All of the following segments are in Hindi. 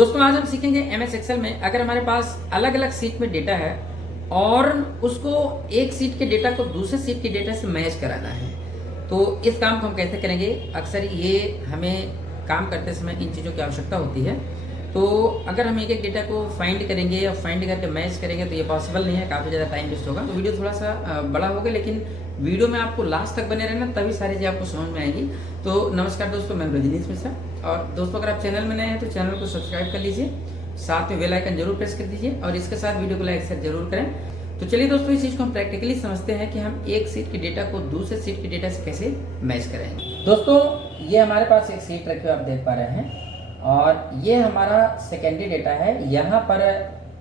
दोस्तों आज हम सीखेंगे एमएस एक्सेल में अगर हमारे पास अलग अलग सीट में डेटा है और उसको एक सीट के डेटा को दूसरे सीट के डेटा से मैच कराना है तो इस काम को हम कैसे करेंगे। अक्सर ये हमें काम करते समय इन चीज़ों की आवश्यकता होती है। तो अगर हम एक एक डेटा को फाइंड करेंगे या फाइंड करके मैच करेंगे तो ये पॉसिबल नहीं है, काफ़ी ज़्यादा टाइम वेस्ट होगा। तो वीडियो थोड़ा सा बड़ा होगा, लेकिन वीडियो में आपको लास्ट तक बने रहना, तभी सारी चीज़ें आपको समझ में आएगी। तो नमस्कार दोस्तों, मैं रजनीश मिश्रा। और दोस्तों अगर आप चैनल में नए हैं तो चैनल को सब्सक्राइब कर लीजिए, साथ में बेल आइकन जरूर प्रेस कर दीजिए और इसके साथ वीडियो को लाइक शेयर जरूर करें। तो चलिए दोस्तों, इस चीज़ को हम प्रैक्टिकली समझते हैं कि हम एक सीट के डेटा को दूसरे सीट के डेटा से कैसे मैच करेंगे। दोस्तों ये हमारे पास एक सीट रखी हुई आप देख पा रहे हैं और ये हमारा सेकेंडरी डेटा है। यहाँ पर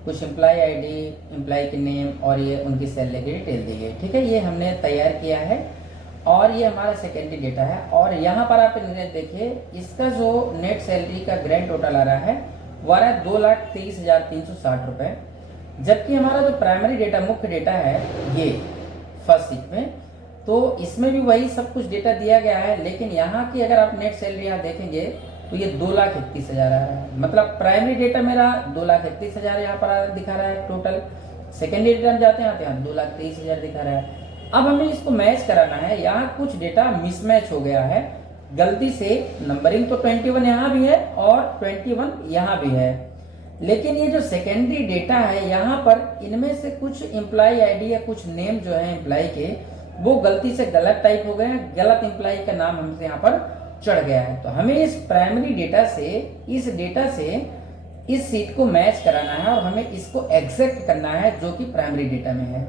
कुछ एम्प्लॉय आईडी, एम्प्लॉय के नेम और ये उनकी सैलरी की डिटेल दी गई, ठीक है। ये हमने तैयार किया है और ये हमारा सेकेंडरी डेटा है। और यहाँ पर आप देखिए, इसका जो नेट सैलरी का ग्रैंड टोटल आ रहा है वो आ रहा है 2,23,360 रुपये। जबकि हमारा जो प्राइमरी डेटा, मुख्य डेटा है ये फर्स्ट सीट में, तो इसमें भी वही सब कुछ डेटा दिया गया है। लेकिन यहाँ की अगर आप नेट सैलरी यहाँ देखेंगे तो ये 2,31,000 आ रहा है। मतलब प्राइमरी डेटा मेरा 2,31,000 यहाँ पर दिखा रहा है टोटल। सेकेंडरी डेटा में जाते हैं तो यहाँ 2,23,000 दिखा रहा है। अब हमें इसको मैच कराना है। यहाँ कुछ डेटा मिसमैच हो गया है गलती से। नंबरिंग तो 21 यहाँ भी है और 21 यहाँ भी है, लेकिन ये जो सेकेंडरी डेटा है यहाँ पर इनमें से कुछ एम्प्लॉय आईडी या कुछ नेम जो है एम्प्लॉय के, वो गलती से गलत टाइप हो गए हैं। गलत एम्प्लॉय का नाम हमसे यहाँ पर चढ़ गया है। तो हमें इस प्राइमरी डेटा से, इस डेटा से इस सीट को मैच कराना है और हमें इसको एग्जैक्ट करना है जो कि प्राइमरी डेटा में है।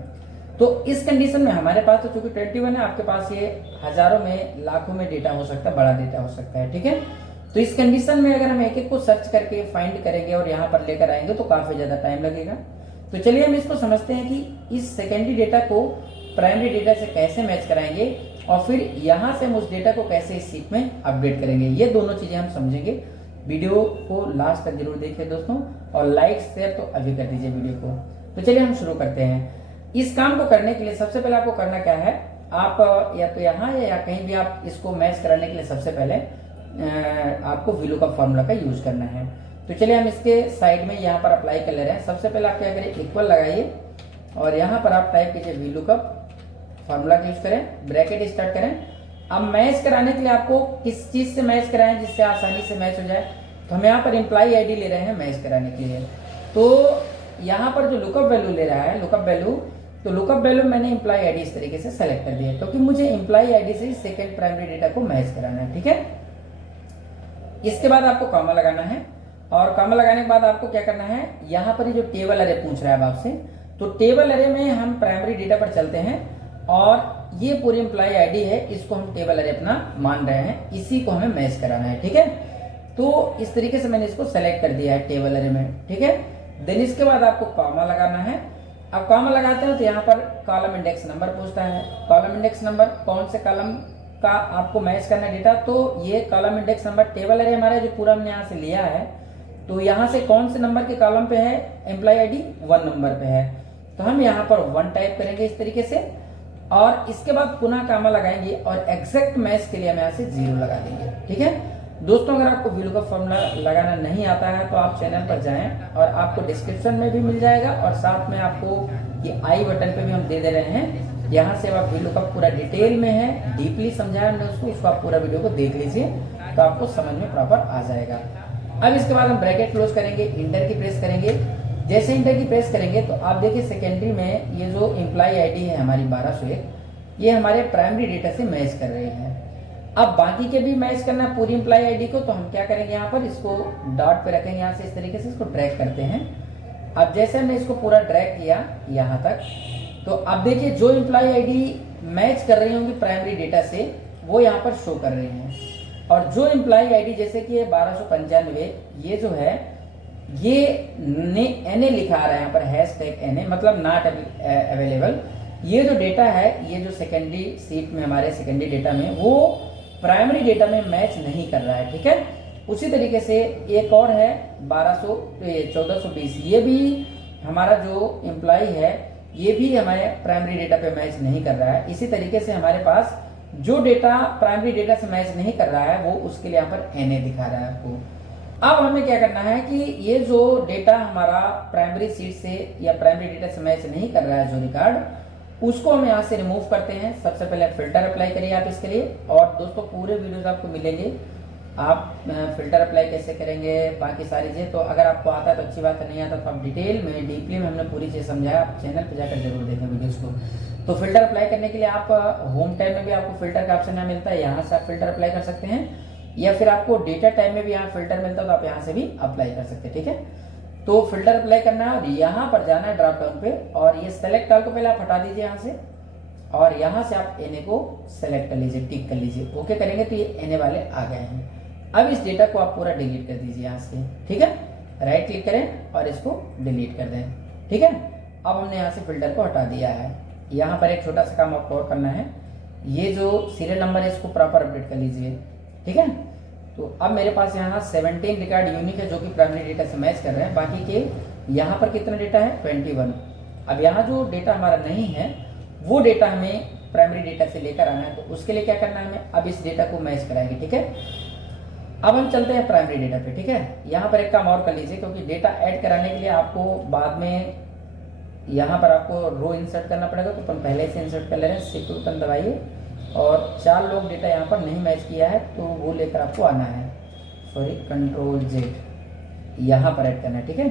तो इस कंडीशन में हमारे पास तो चूंकि 21 है, आपके पास ये हजारों में, लाखों में डेटा हो सकता है, बड़ा डेटा हो सकता है, ठीक है। तो इस कंडीशन में अगर हम एक एक को सर्च करके फाइंड करेंगे और यहाँ पर लेकर आएंगे तो काफी ज्यादा टाइम लगेगा। तो चलिए हम इसको समझते हैं कि इस सेकेंडरी डेटा को प्राइमरी डेटा से कैसे मैच कराएंगे और फिर यहाँ से हम उस डेटा को कैसे इस सीट में अपडेट करेंगे। ये दोनों चीजें हम समझेंगे। वीडियो को लास्ट तक जरूर देखिए दोस्तों, और लाइक शेयर तो अभी कर दीजिए वीडियो को। तो चलिए हम शुरू करते हैं। इस काम को करने के लिए सबसे पहले आपको करना क्या है, आप या तो यहाँ या कहीं भी आप इसको मैच कराने के लिए सबसे पहले आपको वीलू का फॉर्मूला का यूज करना है। तो चलिए हम इसके साइड में यहाँ पर अप्लाई कर ले रहे हैं। सबसे पहले आप क्या करें, इक्वल लगाइए और यहाँ पर आप टाइप कीजिए वीलू का फॉर्मूला का यूज करें, ब्रैकेट स्टार्ट करें। अब मैच कराने के लिए आपको किस चीज से मैच कराएं जिससे आसानी से मैच हो जाए, तो हम यहाँ पर एम्प्लॉय आईडी ले रहे हैं मैच कराने के लिए। तो यहाँ पर जो लुकअप वैल्यू ले रहा है, लुकअप वैल्यू, तो लुकअप वैल्यू मैंने एम्प्लॉय आईडी इस तरीके से सेलेक्ट कर दिया क्योंकि मुझे एम्प्लॉय आईडी से सेकंड प्राइमरी डेटा को मैच कराना है, ठीक है। इसके बाद आपको कॉमा लगाना है और कॉमा लगाने के बाद आपको क्या करना है, यहाँ पर जो टेबल अरे पूछ रहा है आपसे, तो टेबल अरे में हम प्राइमरी डेटा पर चलते हैं और ये पूरी एम्प्लॉय आईडी है, इसको हम टेबल अरे अपना मान रहे हैं, इसी को हमें मैच कराना है, ठीक है। तो इस तरीके से मैंने इसको सेलेक्ट कर दिया है टेबल अरे में, ठीक है। देन इसके बाद आपको कॉमा लगाना है। अब कॉमा लगाते हैं तो यहाँ पर कॉलम इंडेक्स नंबर पूछता है। कॉलम इंडेक्स नंबर, कौन से कॉलम का आपको मैच करना डेटा, तो ये कॉलम इंडेक्स नंबर टेबल अरे हमारा जो पूरा हमने यहाँ से लिया है, तो यहाँ से कौन से नंबर के कॉलम पे है, एम्प्लॉय आईडी 1 नंबर पे है, तो हम यहाँ पर 1 टाइप करेंगे इस तरीके से और इसके बाद पुनः कॉमा लगाएंगे और एग्जैक्ट मैच के लिए हम यहाँ से 0 लगा देंगे, ठीक है। दोस्तों अगर आपको वीलू का फॉर्मूला लगाना नहीं आता है तो आप चैनल पर जाएं और आपको डिस्क्रिप्शन में भी मिल जाएगा और साथ में आपको ये आई बटन पे भी हम दे दे रहे हैं। यहाँ से आप वीलू का पूरा डिटेल में है, डीपली समझाया हमने उसको आप पूरा वीडियो को देख लीजिए तो आपको समझ में प्रॉपर आ जाएगा। अब इसके बाद हम ब्रैकेट क्लोज करेंगे, इंटर की प्रेस करेंगे। जैसे इंटर की प्रेस करेंगे तो आप देखिए सेकेंडरी में ये जो एम्प्लॉय आईडी है हमारी 1201, ये हमारे प्राइमरी डेटा से मैच कर रहे हैं। अब बाकी के भी मैच करना है पूरी एम्प्लॉय आईडी को, तो हम क्या करेंगे, यहाँ पर इसको डॉट पे रखेंगे, यहाँ से इस तरीके से इसको ड्रैग करते हैं। अब जैसे हमने इसको पूरा ड्रैग किया यहाँ तक, तो अब देखिए जो एम्प्लॉय आईडी मैच कर रही होंगी प्राइमरी डेटा से वो यहाँ पर शो कर रहे हैं और जो एम्प्लॉय आईडी जैसे कि 1295 ये जो है ये NA लिखा आ रहा है यहाँ पर, #NA मतलब नॉट अवेलेबल। ये जो डेटा है, ये जो सेकेंडरी सीट में हमारे सेकेंडरी डेटा में वो प्राइमरी डेटा में मैच नहीं कर रहा है, ठीक है। उसी तरीके से एक और है 1420, ये भी हमारा जो एम्प्लॉय है ये भी हमारे प्राइमरी डेटा पे मैच नहीं कर रहा है। इसी तरीके से हमारे पास जो डेटा प्राइमरी डेटा से मैच नहीं कर रहा है वो उसके लिए यहाँ पर NA दिखा रहा है आपको। अब हमें क्या करना है कि ये जो डेटा हमारा प्राइमरी सीट से या प्राइमरी डेटा से मैच नहीं कर रहा है जो रिकॉर्ड, उसको हम यहाँ से रिमूव करते हैं। सबसे पहले फिल्टर अप्लाई करिए आप इसके लिए, और दोस्तों पूरे वीडियोस आपको मिलेंगे, आप फिल्टर अप्लाई कैसे करेंगे बाकी सारी चीज़ें। तो अगर आपको आता है तो अच्छी बात है, नहीं आता तो आप डिटेल में डीपली में हमने पूरी चीज़ समझाया, आप चैनल पर जाकर जरूर देखें वीडियोस को। तो फिल्टर अप्लाई करने के लिए आप होम टैब में भी आपको फिल्टर का ऑप्शन यहाँ मिलता है, यहाँ से आप फिल्टर अप्लाई कर सकते हैं, या फिर आपको डेटा टाइम में भी यहाँ फिल्टर मिलता है तो आप यहाँ से भी अप्लाई कर सकते हैं। ठीक है, तो फिल्टर अप्लाई करना है और यहाँ पर जाना है ड्रॉप डाउन पे, और ये सेलेक्ट ऑल को पहले आप हटा दीजिए यहाँ से, और यहाँ से आप एनए को सेलेक्ट कर लीजिए, टिक कर लीजिए। ओके करेंगे तो ये एनए वाले आ गए हैं। अब इस डेटा को आप पूरा डिलीट कर दीजिए यहाँ से। ठीक है, राइट क्लिक करें और इसको डिलीट कर दें। ठीक है, अब हमने यहाँ से फिल्टर को हटा दिया है। यहाँ पर एक छोटा सा काम आपको और करना है, ये जो सीरियल नंबर है इसको प्रॉपर अपडेट कर लीजिए। ठीक है, तो अब मेरे पास यहाँ 17 रिकॉर्ड यूनिक है जो कि प्राइमरी डेटा से मैच कर रहे हैं, बाकी के यहाँ पर कितना डेटा है 21। अब यहाँ जो डेटा हमारा नहीं है वो डेटा हमें प्राइमरी डेटा से लेकर आना है, तो उसके लिए क्या करना है हमें, अब इस डेटा को मैच कराएंगे। ठीक है, अब हम चलते हैं प्राइमरी डेटा पे। ठीक है, यहाँ पर एक काम और कर लीजिए, क्योंकि डेटा ऐड कराने के लिए आपको बाद में यहाँ पर आपको रो इंसर्ट करना पड़ेगा, तो हम पहले से इंसर्ट कर ले रहे हैं। शिफ्ट बटन दबाइए, और 4 लोग डेटा यहाँ पर नहीं मैच किया है तो वो लेकर आपको आना है, सॉरी कंट्रोल जेड यहाँ पर ऐड करना है। ठीक है,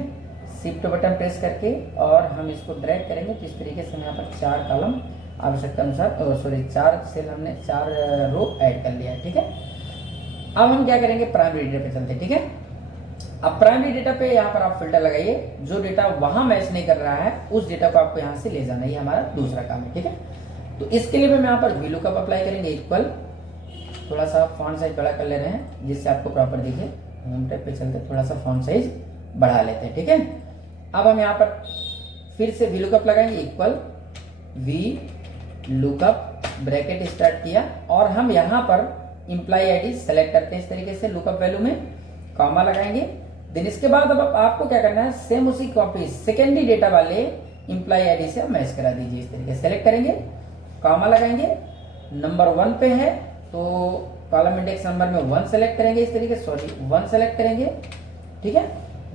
शिफ्ट बटन प्रेस करके और हम इसको ड्रैग करेंगे, तो इस तरीके से हम यहाँ पर 4 कॉलम आवश्यकता अनुसार, सॉरी 4 सेल हमने 4 रो ऐड कर लिया है। ठीक है, अब हम क्या करेंगे, प्राइमरी डेटा पे चलते हैं। ठीक है, अब प्राइमरी डेटा पे यहाँ पर आप फिल्टर लगाइए, जो डेटा वहां मैच नहीं कर रहा है उस डेटा को आपको यहाँ से ले जाना है, ये हमारा दूसरा काम है। ठीक है, तो इसके लिए हम यहाँ पर VLOOKUP अप्लाई करेंगे इक्वल, थोड़ा सा फॉन्ट साइज बड़ा कर ले रहे हैं जिससे आपको प्रॉपर दिखे। होम टैब पे चलते थोड़ा सा फॉन्ट साइज बढ़ा लेते हैं। ठीक है, अब हम यहाँ पर फिर से VLOOKUP लगाएंगे इक्वल VLOOKUP, ब्रैकेट स्टार्ट किया, और हम यहाँ पर इम्प्लाई आईडी सेलेक्ट करते हैं इस तरीके से लुकअप वैल्यू में, कॉमा लगाएंगे। देन इसके बाद अब आपको क्या करना है, सेम उसी कॉपी सेकेंडरी डेटा वाले इम्प्लाई आईडी से मैच करा दीजिए। इस तरीके से सेलेक्ट करेंगे, कॉमा लगाएंगे, नंबर 1 पे है तो कॉलम इंडेक्स नंबर में 1 सेलेक्ट करेंगे, इस तरीके से 1 सेलेक्ट करेंगे। ठीक है,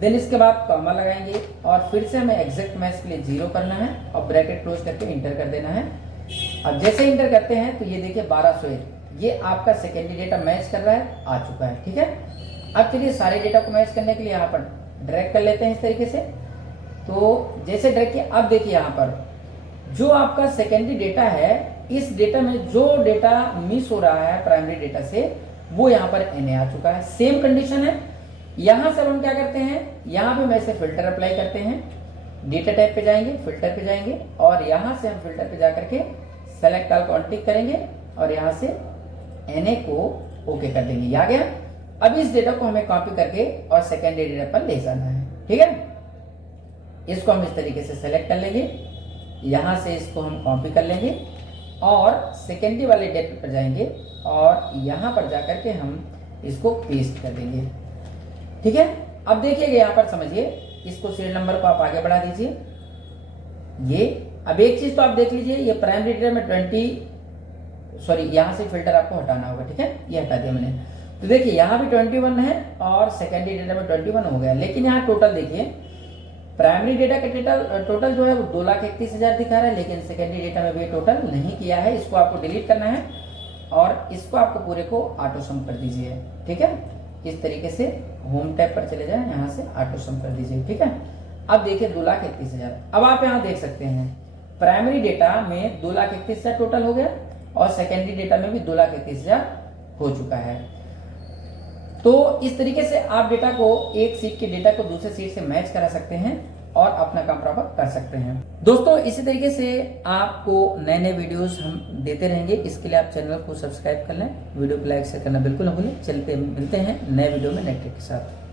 देन इसके बाद कॉमा लगाएंगे और फिर से हमें एग्जैक्ट मैच के लिए 0 करना है और ब्रैकेट क्लोज करके इंटर कर देना है। अब जैसे इंटर करते हैं तो ये देखिए 1201, ये आपका सेकेंडरी डेटा मैच कर रहा है, आ चुका है। ठीक है, अब चलिए सारे डेटा को मैच करने के लिए यहाँ पर ड्रैग कर लेते हैं इस तरीके से। तो जैसे ड्रैग किया, अब देखिए यहाँ पर जो आपका सेकेंडरी डेटा है, इस डेटा में जो डेटा मिस हो रहा है प्राइमरी डेटा से, वो यहाँ पर एनए आ चुका है। सेम कंडीशन है, यहाँ से हम क्या करते हैं, यहाँ पे वैसे फिल्टर अप्लाई करते हैं, डेटा टाइप पे जाएंगे, फिल्टर पे जाएंगे, और यहाँ से हम फिल्टर पे जाकर के सेलेक्ट ऑल को अनटिक करेंगे और यहाँ से एनए को ओके कर देंगे। ये आ गया। अब इस डेटा को हमें कॉपी करके और सेकेंडरी डेटा पर ले जाना है। ठीक है, इसको हम इस तरीके से सेलेक्ट कर लेंगे, यहाँ से इसको हम कॉपी कर लेंगे और सेकेंडरी वाले डेटा पर जाएंगे और यहाँ पर जाकर के हम इसको पेस्ट कर देंगे। ठीक है, अब देखिएगा यहाँ पर समझिए, इसको सीरियल नंबर को आप आगे बढ़ा दीजिए। ये अब एक चीज तो आप देख लीजिए, ये प्राइमरी डेटा में यहाँ से फिल्टर आपको हटाना होगा। ठीक है, ये हटा दिया मैंने, तो देखिए यहाँ भी 21 है और सेकेंडरी डेटा में 21 हो गया, लेकिन यहाँ टोटल देखिए, प्राइमरी डेटा का टोटल जो है वो 2,31,000 दिखा रहा है, लेकिन सेकेंडरी डेटा में भी टोटल नहीं किया है। इसको आपको डिलीट करना है और इसको आपको पूरे को ऑटो सम कर दीजिए। ठीक है, इस तरीके से होम टैब पर चले जाएं, यहाँ से ऑटो सम कर दीजिए। ठीक है, अब देखिए 2,31,000। अब आप यहाँ देख सकते हैं प्राइमरी डेटा में 2,31,000 टोटल हो गया और सेकेंडरी डेटा में भी 2,31,000 हो चुका है। तो इस तरीके से आप डेटा को, एक सीट के डेटा को दूसरे सीट से मैच करा सकते हैं और अपना काम प्रॉपर कर सकते हैं। दोस्तों इसी तरीके से आपको नए नए वीडियोस हम देते रहेंगे, इसके लिए आप चैनल को सब्सक्राइब कर लें, वीडियो को लाइक शेयर करना बिल्कुल न भूलें। चलते मिलते हैं नए वीडियो में नेक्स्ट के साथ।